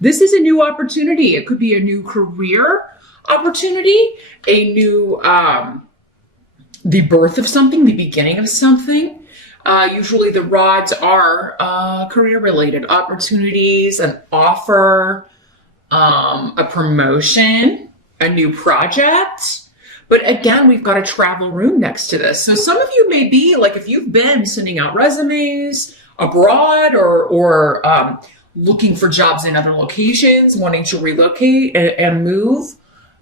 This is a new opportunity. It could be a new career opportunity, a new, the birth of something, the beginning of something. Usually the rods are career related opportunities, an offer, a promotion, a new project. But again, we've got a travel room next to this. So some of you may be like, if you've been sending out resumes abroad or looking for jobs in other locations, wanting to relocate and move,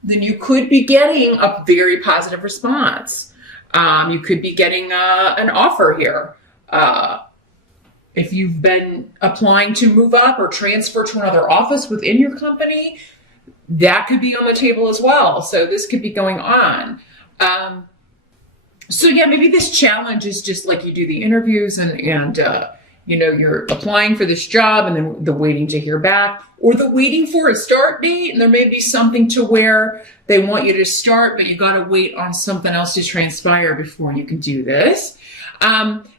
then you could be getting a very positive response. You could be getting an offer here. If you've been applying to move up or transfer to another office within your company, that could be on the table as well. So this could be going on. So yeah, maybe this challenge is just like you do the interviews and you're applying for this job and then the waiting to hear back, or the waiting for a start date. And there may be something to where they want you to start, but you got to wait on something else to transpire before you can do this.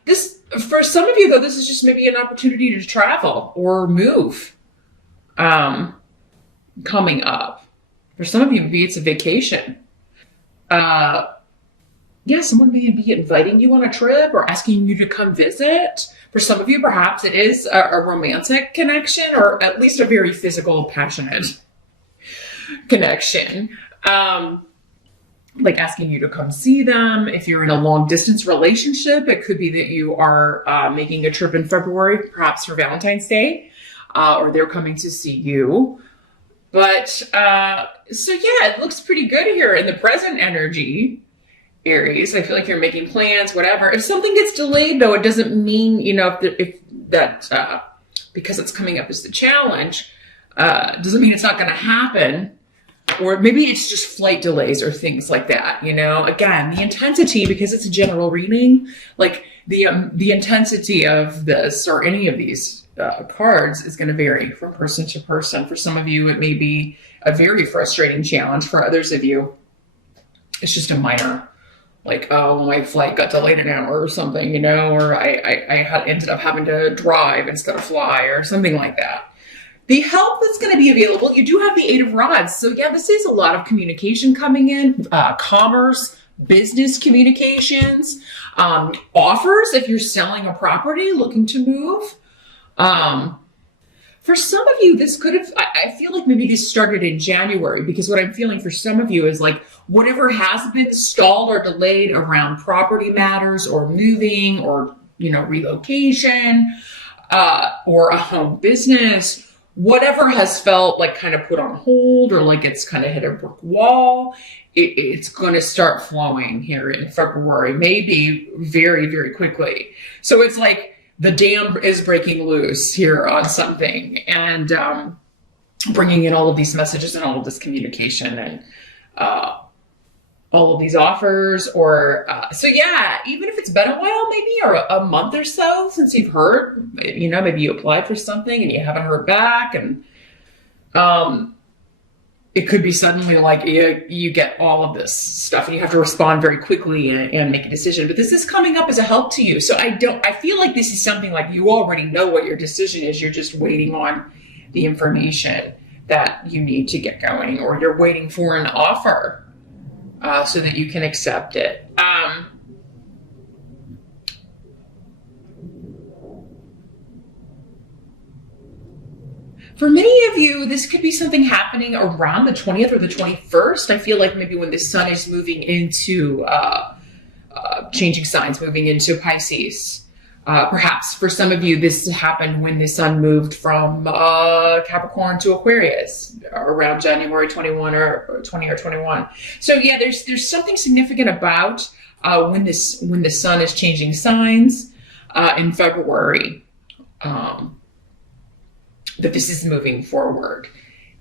This, for some of you though, this is just maybe an opportunity to travel or move. Coming up. For some of you, maybe it's a vacation. Someone may be inviting you on a trip or asking you to come visit. For some of you, perhaps it is a romantic connection, or at least a very physical, passionate connection. Like asking you to come see them. If you're in a long distance relationship, it could be that you are making a trip in February, perhaps for Valentine's Day, or they're coming to see you. But, so yeah, it looks pretty good here in the present energy, Aries. I feel like you're making plans, whatever. If something gets delayed, though, it doesn't mean, because it's coming up as the challenge, doesn't mean it's not going to happen. Or maybe it's just flight delays or things like that, Again, the intensity, because it's a general reading, like the intensity of this or any of these cards is going to vary from person to person. For some of you, it may be a very frustrating challenge. For others of you, it's just a minor, like, oh, my flight got delayed an hour or something, or I ended up having to drive instead of fly or something like that. The help that's going to be available, you do have the Eight of Rods. So yeah, this is a lot of communication coming in, commerce, business communications, offers if you're selling a property, looking to move. For some of you, this could have, I feel like maybe this started in January, because what I'm feeling for some of you is like whatever has been stalled or delayed around property matters or moving or, relocation, or a home business, whatever has felt like kind of put on hold or like it's kind of hit a brick wall, it's going to start flowing here in February, maybe very, very quickly. So it's like the dam is breaking loose here on something and bringing in all of these messages and all of this communication and all of these offers or so yeah, even if it's been a while maybe or a month or so since you've heard, maybe you applied for something and you haven't heard back, and it could be suddenly like you get all of this stuff and you have to respond very quickly and make a decision. But this is coming up as a help to you. So I feel like this is something like you already know what your decision is. You're just waiting on the information that you need to get going, or you're waiting for an offer so that you can accept it. For many of you, this could be something happening around the 20th or the 21st. I feel like maybe when the sun is moving into changing signs, moving into Pisces. Perhaps for some of you, this happened when the sun moved from Capricorn to Aquarius around January 21 or 20 or 21. So yeah, there's something significant about when the sun is changing signs in February. That this is moving forward.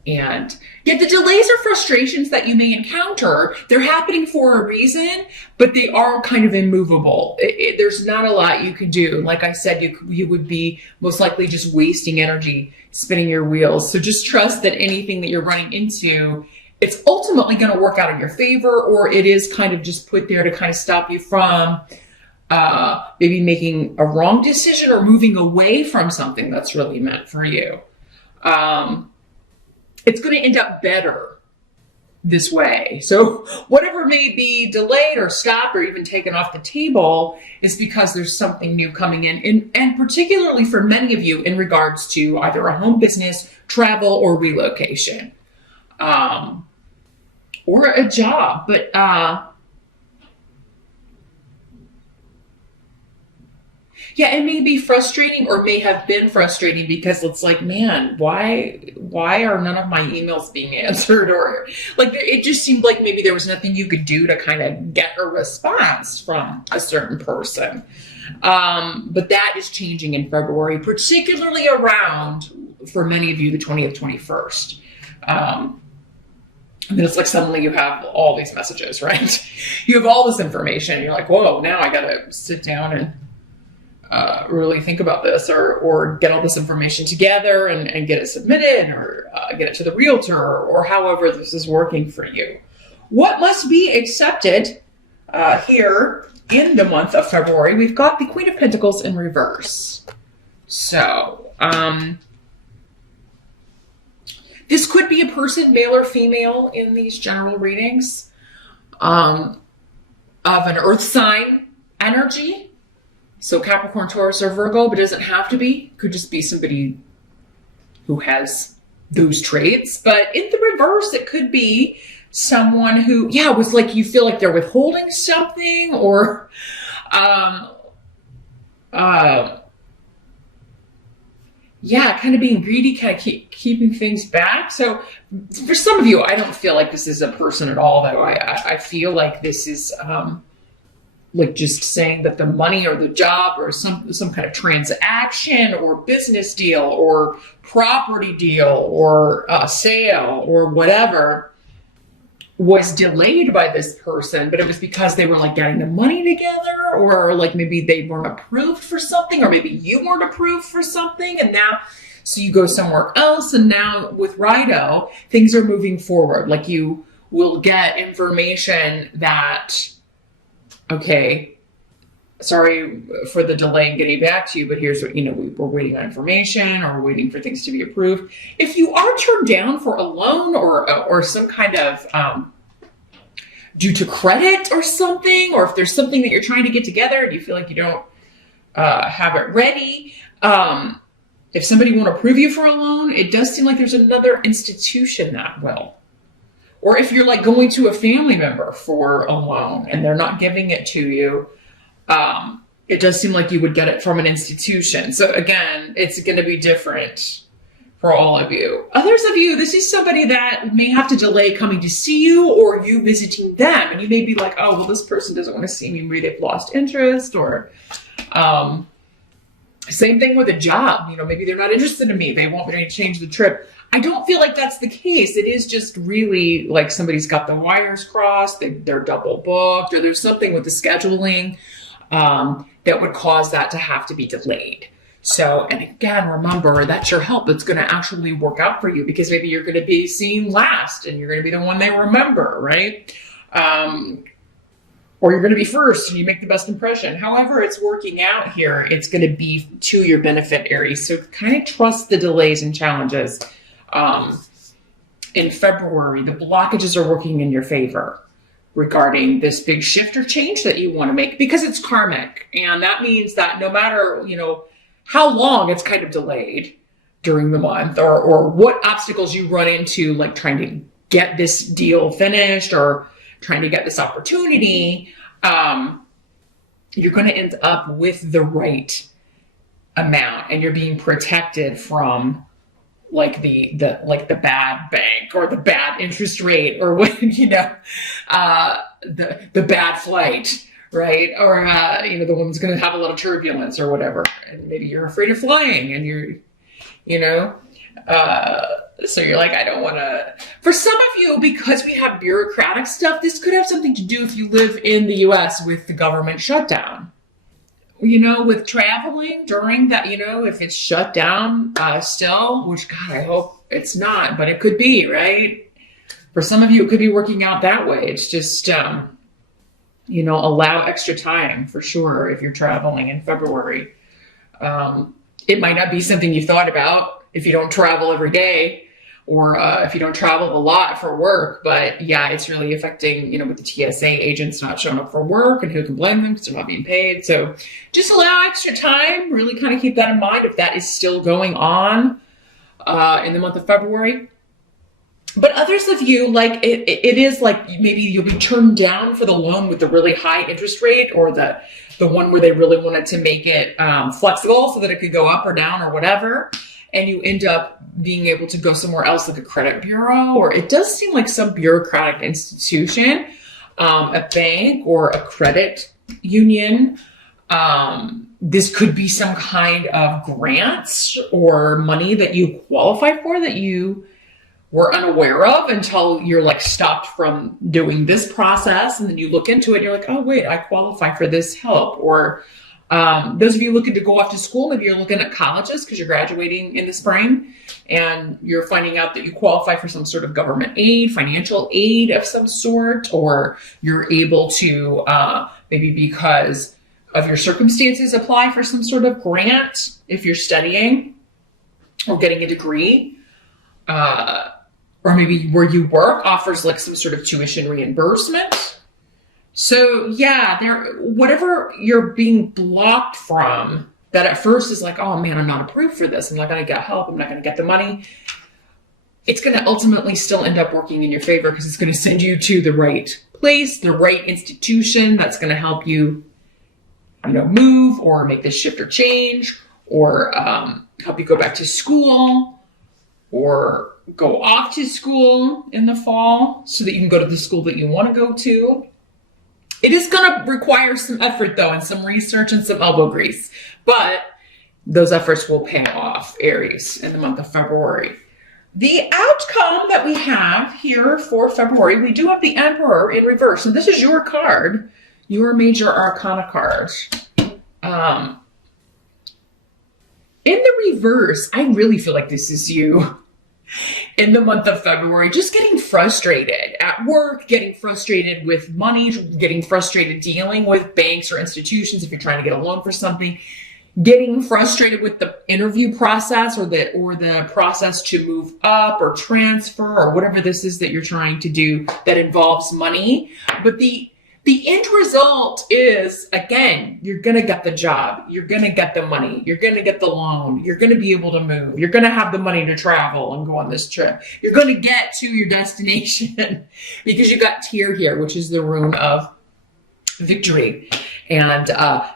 And yet the delays or frustrations that you may encounter, they're happening for a reason, but they are kind of immovable. There's not a lot you can do. Like I said, you would be most likely just wasting energy spinning your wheels. So just trust that anything that you're running into, it's ultimately going to work out in your favor, or it is kind of just put there to kind of stop you from maybe making a wrong decision or moving away from something that's really meant for you. it's going to end up better this way. So whatever may be delayed or stopped or even taken off the table is because there's something new coming in, and particularly for many of you in regards to either a home business, travel, or relocation, or a job. But yeah, it may be frustrating or may have been frustrating because it's like, man, why are none of my emails being answered? Or like, it just seemed like maybe there was nothing you could do to kind of get a response from a certain person. But that is changing in February, particularly around, for many of you, the 20th, 21st. And then it's like suddenly you have all these messages, right? You have all this information. You're like, whoa, now I got to sit down and really think about this, or get all this information together and get it submitted, or get it to the realtor, or however this is working for you. What must be accepted here in the month of February? We've got the Queen of Pentacles in reverse. So this could be a person, male or female, in these general readings, of an earth sign energy. So Capricorn, Taurus, or Virgo, but it doesn't have to be. Could just be somebody who has those traits. But in the reverse, it could be someone who, was like, you feel like they're withholding something, or kind of being greedy, kind of keeping things back. So for some of you, I don't feel like this is a person at all, though. I feel like this is like just saying that the money or the job or some kind of transaction or business deal or property deal or sale or whatever was delayed by this person, but it was because they were like getting the money together, or like maybe they weren't approved for something, or maybe you weren't approved for something, and now so you go somewhere else, and now with Rido, things are moving forward. Like you will get information that, okay, sorry for the delay in getting back to you, but here's what, we're waiting on information, or waiting for things to be approved. If you are turned down for a loan or some kind of, due to credit or something, or if there's something that you're trying to get together and you feel like you don't have it ready, if somebody won't approve you for a loan, it does seem like there's another institution that will. Or if you're like going to a family member for a loan and they're not giving it to you, it does seem like you would get it from an institution. So again, it's going to be different for all of you. Others of you, this is somebody that may have to delay coming to see you, or you visiting them. And you may be like, oh, well, this person doesn't want to see me. Maybe they've lost interest, or same thing with a job. Maybe they're not interested in me. They want me to change the trip. I don't feel like that's the case. It is just really like somebody's got the wires crossed, they're double booked, or there's something with the scheduling that would cause that to have to be delayed. So, and again, remember, that's your help. It's going to actually work out for you, because maybe you're going to be seen last and you're going to be the one they remember, right? Or you're going to be first and you make the best impression. However it's working out here, it's going to be to your benefit, Aries. So kind of trust the delays and challenges. In February, the blockages are working in your favor regarding this big shift or change that you want to make, because it's karmic. And that means that no matter, how long it's kind of delayed during the month, or what obstacles you run into, like trying to get this deal finished or trying to get this opportunity, you're going to end up with the right amount, and you're being protected from like the bad bank or the bad interest rate, or what, the bad flight, right? Or, the one that's going to have a little turbulence or whatever. And maybe you're afraid of flying, and so you're like, I don't want to. For some of you, because we have bureaucratic stuff, this could have something to do if you live in the US with the government shutdown. With traveling during that, if it's shut down still, which God, I hope it's not, but it could be, right? For some of you, it could be working out that way. It's just, allow extra time for sure if you're traveling in February. It might not be something you thought about if you don't travel every day, or if you don't travel a lot for work. But yeah, it's really affecting, with the TSA agents not showing up for work, and who can blame them because they're not being paid. So just allow extra time. Really kind of keep that in mind if that is still going on in the month of February. But others of you, like it is like maybe you'll be turned down for the loan with the really high interest rate, or the one where they really wanted to make it flexible so that it could go up or down or whatever. And you end up being able to go somewhere else, like a credit bureau, or it does seem like some bureaucratic institution, a bank or a credit union. This could be some kind of grants or money that you qualify for that you were unaware of until you're like stopped from doing this process. And then you look into it and you're like, oh wait, I qualify for this help. Or those of you looking to go off to school, maybe you're looking at colleges because you're graduating in the spring and you're finding out that you qualify for some sort of government aid, financial aid of some sort, or you're able to maybe because of your circumstances apply for some sort of grant if you're studying or getting a degree. Or maybe where you work offers like some sort of tuition reimbursement. So yeah, whatever you're being blocked from that at first is like, oh man, I'm not approved for this. I'm not going to get help. I'm not going to get the money. It's going to ultimately still end up working in your favor because it's going to send you to the right place, the right institution that's going to help you, move or make this shift or change, or help you go back to school, or go off to school in the fall so that you can go to the school that you want to go to. It is going to require some effort though, and some research and some elbow grease, but those efforts will pay off, Aries, in the month of February. The outcome that we have here for February, we do have the Emperor in reverse. And this is your card, your major arcana card. In the reverse, I really feel like this is you in the month of February, just getting frustrated at work, getting frustrated with money, getting frustrated dealing with banks or institutions if you're trying to get a loan for something, getting frustrated with the interview process or the process to move up or transfer or whatever this is that you're trying to do that involves money. But the end result is, again, you're going to get the job. You're going to get the money. You're going to get the loan. You're going to be able to move. You're going to have the money to travel and go on this trip. You're going to get to your destination because you got Tyr here, which is the rune of victory. And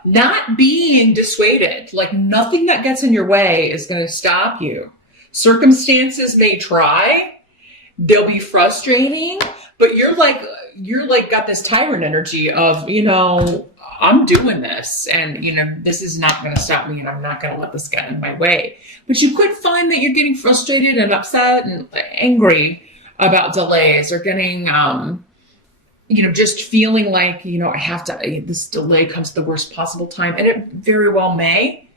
not being dissuaded, like nothing that gets in your way is going to stop you. Circumstances may try. They'll be frustrating, but you're like got this tyrant energy of, I'm doing this and, this is not going to stop me and I'm not going to let this get in my way. But you could find that you're getting frustrated and upset and angry about delays, or getting, just feeling like, I have to, this delay comes at the worst possible time, and it very well may.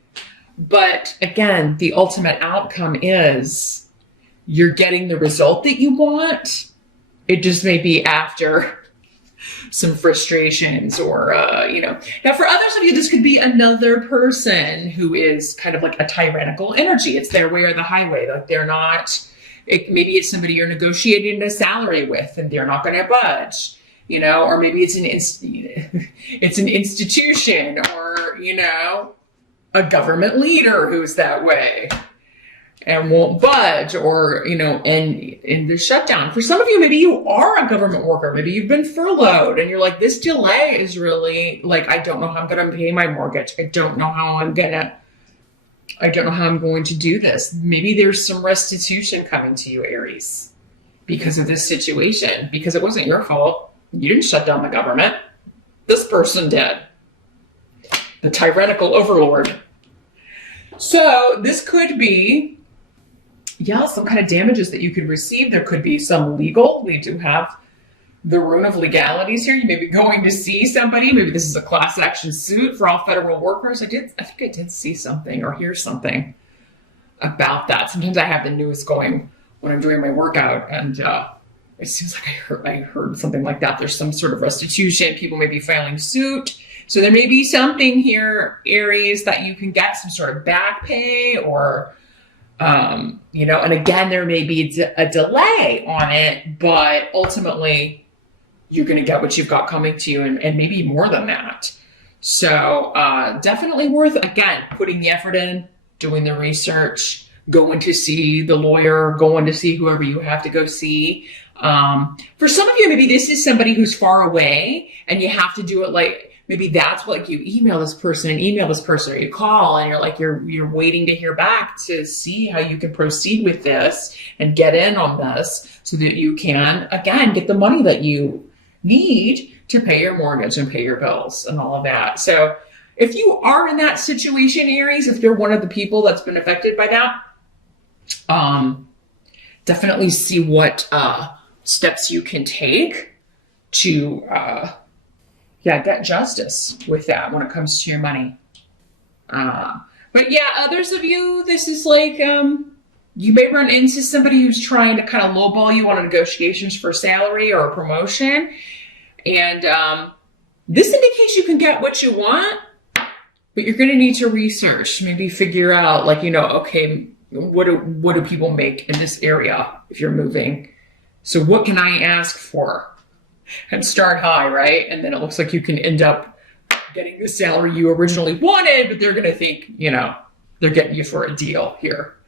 But again, the ultimate outcome is you're getting the result that you want. It just may be after some frustrations or, Now for others of you, this could be another person who is kind of like a tyrannical energy. It's their way or the highway. Like they're not, maybe it's somebody you're negotiating a salary with and they're not going to budge, or maybe it's an institution or, a government leader who's that way and won't budge, or, in the shutdown. For some of you, maybe you are a government worker. Maybe you've been furloughed and you're like, this delay is really like, I don't know how I'm going to pay my mortgage. I don't know how I'm going to do this. Maybe there's some restitution coming to you, Aries, because of this situation, because it wasn't your fault. You didn't shut down the government. This person did. The tyrannical overlord. So this could be, some kind of damages that you could receive. There could be some legal. We do have the rune of legalities here. You may be going to see somebody. Maybe this is a class action suit for all federal workers. I think I did see something or hear something about that. Sometimes I have the news going when I'm doing my workout, and it seems like I heard something like that. There's some sort of restitution. People may be filing suit. So there may be something here, Aries, that you can get some sort of back pay or And again, there may be a delay on it, but ultimately you're going to get what you've got coming to you, and maybe more than that. So definitely worth, again, putting the effort in, doing the research, going to see the lawyer, going to see whoever you have to go see. For some of you, maybe this is somebody who's far away and you have to do it like, maybe that's what, like, you email this person and email this person, or you call and you're waiting to hear back to see how you can proceed with this and get in on this so that you can, again, get the money that you need to pay your mortgage and pay your bills and all of that. So if you are in that situation, Aries, if you're one of the people that's been affected by that, definitely see what steps you can take to get justice with that when it comes to your money. But yeah, others of you, this is like, you may run into somebody who's trying to kind of lowball you on negotiations for salary or a promotion. And this indicates you can get what you want, but you're going to need to research, maybe figure out, like, okay, what do people make in this area if you're moving? So what can I ask for? And start high, right? And then it looks like you can end up getting the salary you originally wanted, but they're going to think, they're getting you for a deal here.